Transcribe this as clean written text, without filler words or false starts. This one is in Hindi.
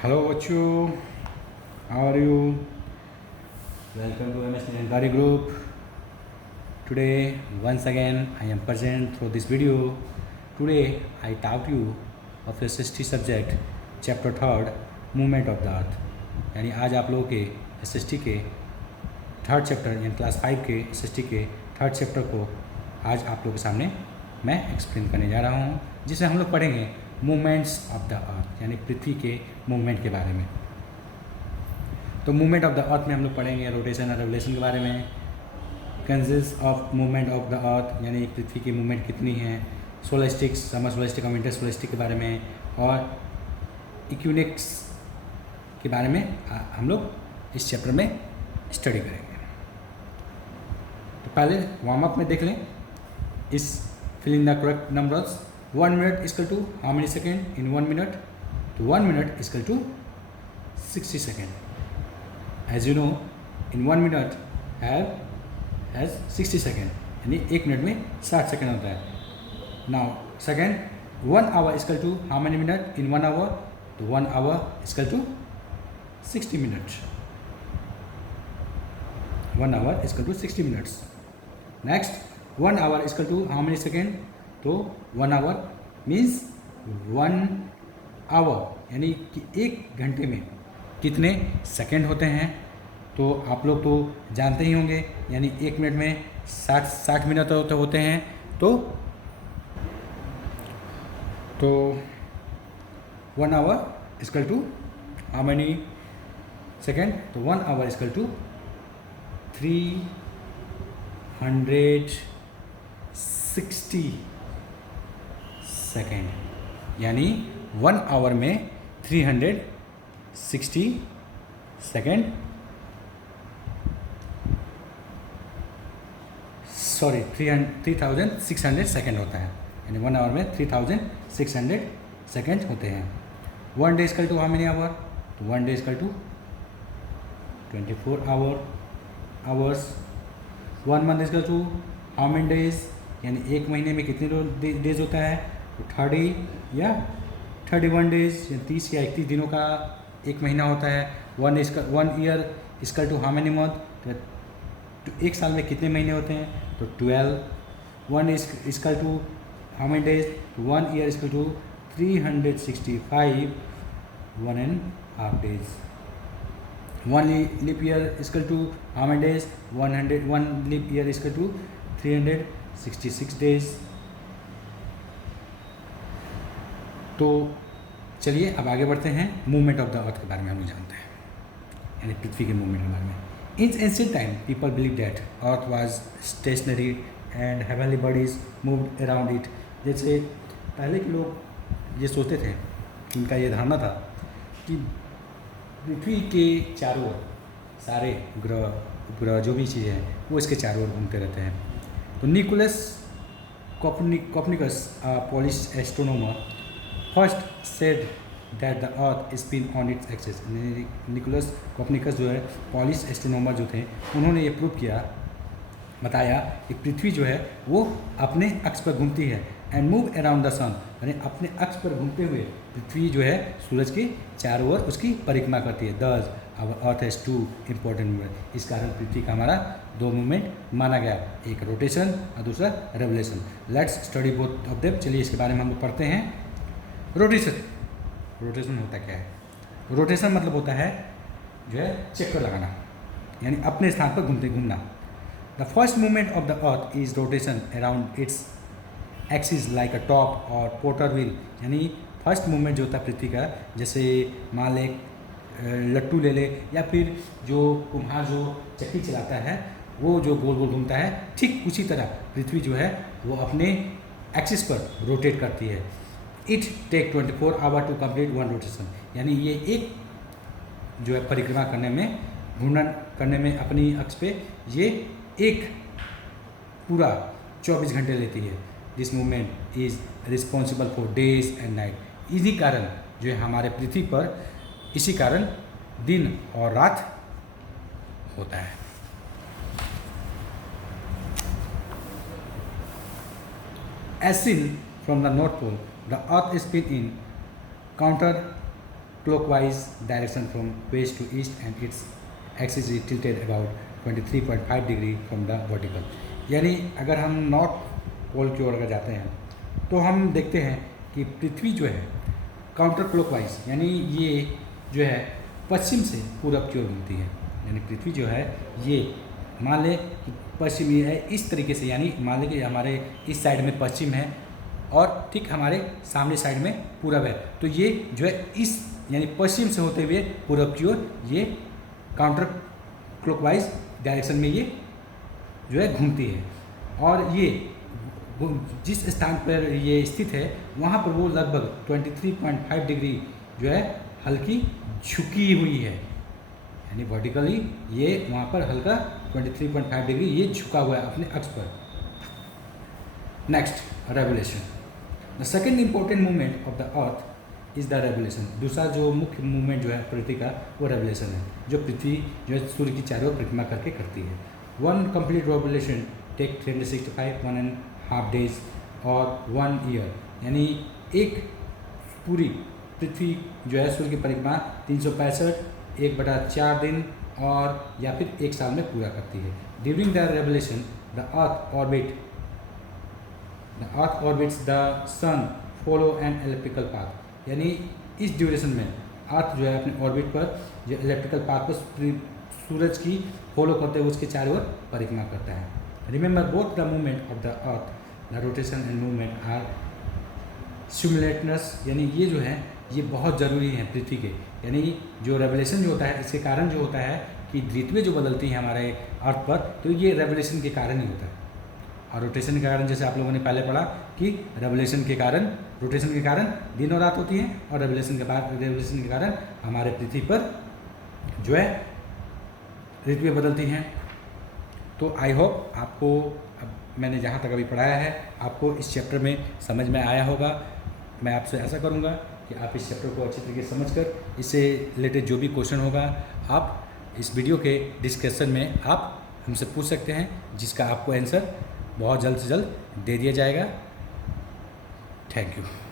Hello, Vachu. How are you? Welcome to MS Nijankari Group. Today, once again, I am present through this video. Today, I taught you of SST subject, chapter 3rd, Movement of the Earth. यानी आज आप लोगों के SST के थर्ड चैप्टर यानी क्लास 5 के SST के थर्ड चैप्टर को आज आप लोगों के सामने मैं एक्सप्लेन करने जा रहा हूँ, जिसमें हम लोग पढ़ेंगे मूवमेंट्स ऑफ द अर्थ यानी पृथ्वी के मूवमेंट के बारे में। तो मूवमेंट ऑफ द अर्थ में हम लोग पढ़ेंगे रोटेशन और रेवोल्यूशन के बारे में, consist of movement of the अर्थ यानी पृथ्वी की मूवमेंट कितनी है, सोलस्टिक्स, समर सोलस्टिक और विंटर सोलस्टिक के बारे में, और इक्विनोक्स के बारे में हम लोग इस चैप्टर में स्टडी करेंगे। तो पहले वार्म अप में देख लें इस filling the correct numbers. 1 minute is equal to how many second in 1 minute? तो 1 minute is equal to 60 second. As you know, in 1 minute has 60 second. यानी 1 मिनट में 60 सेकेंड होता है। Now second 1 hour is equal to how many minute in 1 hour? तो 1 hour is equal to 60 minutes. 1 hour is equal to 60 minutes. Next 1 hour is equal to how many second? तो 1 आवर मीन्स 1 आवर यानी कि 1 घंटे में कितने सेकंड होते हैं। तो आप लोग तो जानते ही होंगे, यानी 1 मिनट में 60 मिनट होते हैं। तो 1 hour equal to how many second? तो 1 आवर इक्वल टू 360 सेकेंड, यानी 1 आवर में 360 सेकेंड, सॉरी 3600 सेकेंड होता है। यानी 1 आवर में 3600 सेकेंड होते हैं। 1 day equal to how many hour? तो 1 day equal to 24 hours. 1 month equal to how many days? यानी 1 महीने में कितने डेज होता है? तो 30 या 31 डेज या 30 या 31 दिनों का 1 महीना होता है। 1 year equal to how many month? तो 1 साल में कितने महीने होते हैं? तो 12। 1 equal to how many days? तो 1 year equal to 365 1.5 days. 1 leap year equal to how many days? 1 leap year equal to 366 days. तो चलिए अब आगे बढ़ते हैं। मूवमेंट ऑफ द अर्थ के बारे में हम लोग जानते हैं, यानी पृथ्वी के मूवमेंट के बारे में। In ancient time people believe that earth was stationary and heavenly bodies moved around it. जैसे पहले के लोग ये सोचते थे, उनका ये धारणा था कि पृथ्वी के चारों ओर सारे ग्रह उपग्रह जो भी चीज़ें हैं वो इसके चारों ओर घूमते रहते हैं। तो Nicolaus Copernicus Polish astronomer first said that the earth spin on its axis. Nicolaus Copernicus जो है पॉलिश एस्ट्रोनॉमर जो थे, उन्होंने ये प्रूव किया, बताया कि पृथ्वी जो है वो अपने अक्ष पर घूमती है एंड मूव अराउंड द सन, यानी अपने अक्ष पर घूमते हुए पृथ्वी जो है सूरज के चारों ओर उसकी परिक्रमा करती है। Thus our earth has 2 important movement. इस कारण पृथ्वी का हमारा 2 मूवमेंट माना गया, एक रोटेशन और दूसरा revolution. Let's study both of them. चलिए इसके बारे में हम लोग पढ़ते हैं। रोटेशन होता क्या है? रोटेशन मतलब होता है जो है चक्कर लगाना, यानी अपने स्थान पर घूमना। The first movement of the earth is rotation around its axis like a top और पोटर व्हील। यानी फर्स्ट मूवमेंट जो होता है पृथ्वी का, जैसे मान ले लट्टू ले ले, या फिर जो कुम्हार जो चक्की चलाता है वो जो गोल गोल घूमता है, ठीक उसी तरह पृथ्वी जो है वो अपने एक्सिस पर रोटेट करती है। It take 24 hour to complete 1 rotation. यानी ये एक जो है परिक्रमा करने में, घूमना करने में अपनी अक्ष पे ये एक पूरा 24 घंटे लेती है। This movement is responsible for days and night. इसी कारण जो है हमारे पृथ्वी पर इसी कारण दिन और रात होता है। As seen from the North Pole, the Earth is spin in counter clockwise direction from west to east and its axis is tilted about 23.5 degree from the vertical। यानी अगर हम नॉर्थ पोल की ओर अगर जाते हैं तो हम देखते हैं कि पृथ्वी जो है काउंटर क्लॉकवाइज यानी ये जो है पश्चिम से पूरब की ओर घूमती है। यानी पृथ्वी जो है ये मान लें कि पश्चिम ये है इस तरीके से, यानी मान लें कि हमारे इस साइड में पश्चिम है और ठीक हमारे सामने साइड में पूरब है, तो ये जो है इस यानी पश्चिम से होते हुए पूरब की ओर ये काउंटर क्लॉकवाइज डायरेक्शन में ये जो है घूमती है। और ये जिस स्थान पर ये स्थित है वहाँ पर वो लगभग 23.5 डिग्री जो है हल्की झुकी हुई है, यानी वर्टिकली ये वहाँ पर हल्का 23.5 डिग्री ये झुका हुआ है अपने अक्ष पर। Next, revolution. The second important movement of the earth is the revolution. दूसरा जो मुख्य मूवमेंट जो है पृथ्वी का वो रेवोल्यूशन है, जो पृथ्वी जो है सूर्य की चारों ओर परिक्रमा करके करती है। One complete revolution take 365 1.5 days और 1 year, यानी एक पूरी पृथ्वी जो है सूर्य की परिक्रमा 365 1/4 दिन और या फिर एक साल में पूरा करती है। During the revolution the earth orbits the sun follow an electrical path, यानी इस ड्यूरेशन में अर्थ जो है अपने ऑर्बिट पर जो इलेक्ट्रिकल पाथ पर सूरज की फॉलो करते हुए उसके चारों ओर परिक्रमा करता है। Remember both the movement of the earth, the rotation and movement are simultaneous, यानी ये जो है ये बहुत ज़रूरी है पृथ्वी के। यानी जो रेवोल्यूशन जो होता है इसके कारण जो होता है कि ऋतुएं जो बदलती हैं हमारे अर्थ पर, तो ये रेवोल्यूशन के कारण ही होता है। और रोटेशन के कारण जैसे आप लोगों ने पहले पढ़ा कि रोटेशन के कारण दिन और रात होती हैं, और रेवोल्यूशन के कारण हमारे पृथ्वी पर जो है ऋतुएं बदलती हैं। तो आई होप आपको अब मैंने जहाँ तक अभी पढ़ाया है आपको इस चैप्टर में समझ में आया होगा। मैं आपसे ऐसा करूँगा कि आप इस चैप्टर को अच्छी तरीके से समझकर इससे रिलेटेड जो भी क्वेश्चन होगा आप इस वीडियो के डिस्कशन में आप हमसे पूछ सकते हैं, जिसका आपको आंसर बहुत जल्द से जल्द दे दिया जाएगा। Thank you.